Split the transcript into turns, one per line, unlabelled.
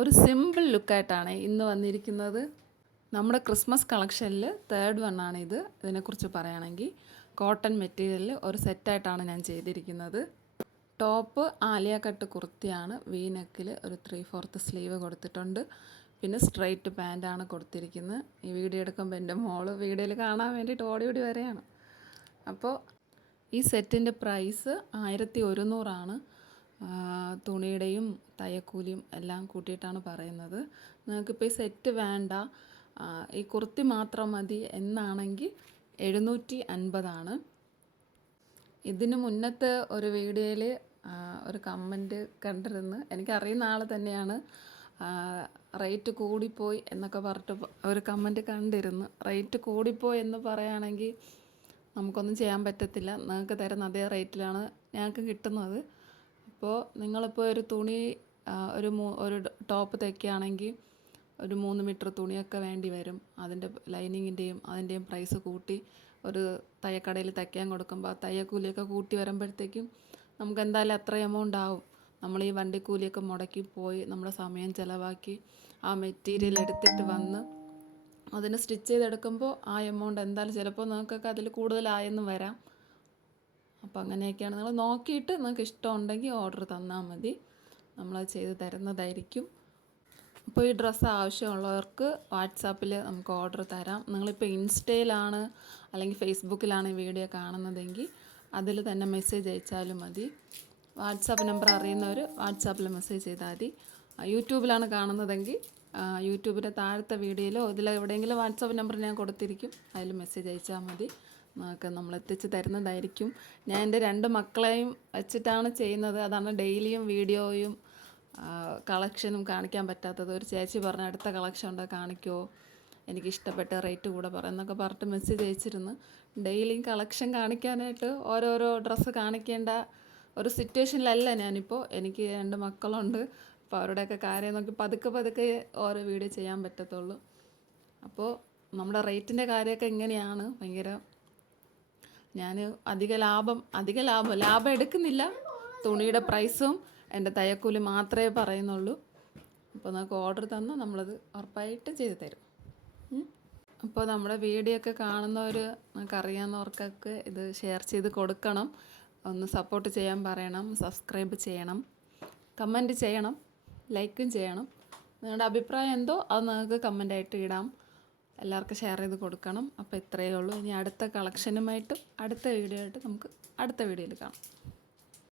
ഒരു സിമ്പിൾ ലുക്കായിട്ടാണ് ഇന്ന് വന്നിരിക്കുന്നത്. നമ്മുടെ ക്രിസ്മസ് കളക്ഷനിൽ തേർഡ് വൺ ആണ് ഇത്. ഇതിനെക്കുറിച്ച് പറയുകയാണെങ്കിൽ കോട്ടൺ മെറ്റീരിയലിൽ ഒരു സെറ്റായിട്ടാണ് ഞാൻ ചെയ്തിരിക്കുന്നത്. ടോപ്പ് ആലിയ കട്ട് കുർത്തിയാണ് വീനക്കിൽ നെക്കിൽ ഒരു ത്രീ ഫോർത്ത് സ്ലീവ് കൊടുത്തിട്ടുണ്ട്. പിന്നെ സ്ട്രൈറ്റ് പാന്റാണ് കൊടുത്തിരിക്കുന്നത്. ഈ വീഡിയോ എടുക്കുമ്പോൾ എന്റെ മോൾ വീഡിയോയിൽ കാണാൻ വേണ്ടിയിട്ട് ഓടി ഓടി വരെയാണ്. അപ്പോൾ ഈ സെറ്റിന്റെ പ്രൈസ് ആയിരത്തി ഒരുന്നൂറാണ്. തുണിയുടെയും തയ്യക്കൂലിയും എല്ലാം കൂട്ടിയിട്ടാണ് പറയുന്നത്. നിങ്ങൾക്കിപ്പോൾ ഈ സെറ്റ് വേണ്ട. ഈ കുർത്തി മാത്രം മതി എന്നാണെങ്കിൽ എഴുന്നൂറ്റി അൻപതാണ്. ഇതിന് മുന്നത്തെ ഒരു വീഡിയോയിൽ ഒരു കമന്റ് കണ്ടിരുന്നു. എനിക്കറിയുന്ന ആൾ തന്നെയാണ്. റേറ്റ് കൂടിപ്പോയി എന്നൊക്കെ പറഞ്ഞിട്ട് ഒരു കമന്റ് കണ്ടിരുന്നു. റേറ്റ് കൂടിപ്പോയി എന്ന് പറയുകയാണെങ്കിൽ നമുക്കൊന്നും ചെയ്യാൻ പറ്റത്തില്ല. നിങ്ങൾക്ക് തരുന്ന അതേ റേറ്റിലാണ് ഞങ്ങൾക്ക് കിട്ടുന്നത്. അപ്പോൾ നിങ്ങളിപ്പോൾ ഒരു തുണി ഒരു മൂ ഒരു ടോപ്പ് തയ്ക്കുകയാണെങ്കിൽ ഒരു മൂന്ന് മീറ്റർ തുണിയൊക്കെ വേണ്ടി വരും. അതിന്റെ ലൈനിങ്ങിന്റെയും അതിന്റെയും പ്രൈസ് കൂട്ടി ഒരു തയ്യക്കടയിൽ തയ്ക്കാൻ കൊടുക്കുമ്പോൾ ആ തയ്യക്കൂലിയൊക്കെ കൂട്ടി വരുമ്പോഴത്തേക്കും നമുക്ക് എന്തായാലും അത്ര എമൗണ്ട് ആവും. നമ്മൾ ഈ വണ്ടിക്കൂലിയൊക്കെ മുടക്കി പോയി നമ്മുടെ സമയം ചിലവാക്കി ആ മെറ്റീരിയൽ എടുത്തിട്ട് വന്ന് അതിനെ സ്റ്റിച്ച് ചെയ്തെടുക്കുമ്പോൾ ആ എമൗണ്ട് എന്തായാലും ചിലപ്പോൾ നിങ്ങൾക്കൊക്കെ അതിൽ കൂടുതലായെന്നും വരാം. അപ്പോൾ അങ്ങനെയൊക്കെയാണ്. നിങ്ങൾ നോക്കിയിട്ട് നിങ്ങൾക്ക് ഇഷ്ടമുണ്ടെങ്കിൽ ഓർഡർ തന്നാൽ മതി. നമ്മളത് ചെയ്ത് തരുന്നതായിരിക്കും. അപ്പോൾ ഈ ഡ്രസ്സ് ആവശ്യമുള്ളവർക്ക് വാട്സാപ്പിൽ നമുക്ക് ഓർഡർ തരാം. നിങ്ങളിപ്പോൾ ഇൻസ്റ്റയിലാണ് അല്ലെങ്കിൽ ഫേസ്ബുക്കിലാണ് ഈ വീഡിയോ കാണുന്നതെങ്കിൽ അതിൽ തന്നെ മെസ്സേജ് അയച്ചാലും മതി. വാട്സാപ്പ് നമ്പർ അറിയുന്നവർ വാട്സാപ്പിൽ മെസ്സേജ് ചെയ്താൽ മതി. യൂട്യൂബിലാണ് കാണുന്നതെങ്കിൽ യൂട്യൂബിന്റെ താഴത്തെ വീഡിയോയിലോ ഇതിൽ എവിടെയെങ്കിലും വാട്സാപ്പ് നമ്പർ ഞാൻ കൊടുത്തിരിക്കും. അതിൽ മെസ്സേജ് അയച്ചാൽ മതി. നമുക്ക് നമ്മൾ എത്തിച്ച് തരുന്നതായിരിക്കും. ഞാൻ എന്റെ രണ്ട് മക്കളെയും വെച്ചിട്ടാണ് ചെയ്യുന്നത്. അതാണ് ഡെയിലിയും വീഡിയോയും കളക്ഷനും കാണിക്കാൻ പറ്റാത്തത്. ഒരു ചേച്ചി പറഞ്ഞ അടുത്ത കളക്ഷൻ ഉണ്ടോ കാണിക്കുമോ എനിക്ക് ഇഷ്ടപ്പെട്ട റേറ്റ് കൂടെ പറ എന്നൊക്കെ പറഞ്ഞിട്ട് മെസ്സേജ് അയച്ചിരുന്നു. ഡെയിലി കളക്ഷൻ കാണിക്കാനായിട്ട് ഓരോരോ ഡ്രസ്സ് കാണിക്കേണ്ട ഒരു സിറ്റുവേഷനിലല്ല ഞാനിപ്പോൾ. എനിക്ക് രണ്ട് മക്കളുണ്ട്. അപ്പോൾ അവരുടെയൊക്കെ കാര്യം നോക്കി പതുക്കെ പതുക്കെ ഓരോ വീഡിയോ ചെയ്യാൻ പറ്റത്തുള്ളൂ. അപ്പോൾ നമ്മുടെ റേറ്റിന്റെ കാര്യമൊക്കെ ഇങ്ങനെയാണ്. ഭയങ്കര ഞാൻ അധിക ലാഭം അധിക ലാഭം ലാഭം എടുക്കുന്നില്ല. തുണിയുടെ പ്രൈസും എന്റെ തയ്യക്കൂലി മാത്രമേ പറയുന്നുള്ളൂ. അപ്പോൾ നമുക്ക് ഓർഡർ തന്നാൽ നമ്മളത് ഉറപ്പായിട്ട് ചെയ്തു തരും. അപ്പോൾ നമ്മുടെ വീഡിയോ ഒക്കെ കാണുന്നവർ നമുക്ക് അറിയാവുന്നവർക്കൊക്കെ ഇത് ഷെയർ ചെയ്ത് കൊടുക്കണം. ഒന്ന് സപ്പോർട്ട് ചെയ്യാൻ പറയണം സബ്സ്ക്രൈബ് ചെയ്യണം കമന്റ് ചെയ്യണം ലൈക്കും ചെയ്യണം. നിങ്ങളുടെ അഭിപ്രായം എന്തോ അത് നിങ്ങൾക്ക് കമന്റായിട്ട് ഇടാം. എല്ലാവർക്കും ഷെയർ ചെയ്ത് കൊടുക്കണം. അപ്പോൾ ഇത്രയേ ഉള്ളൂ. ഇനി അടുത്ത കളക്ഷനുമായിട്ടും അടുത്ത വീഡിയോ ആയിട്ട് നമുക്ക് അടുത്ത വീഡിയോയിൽ കാണാം.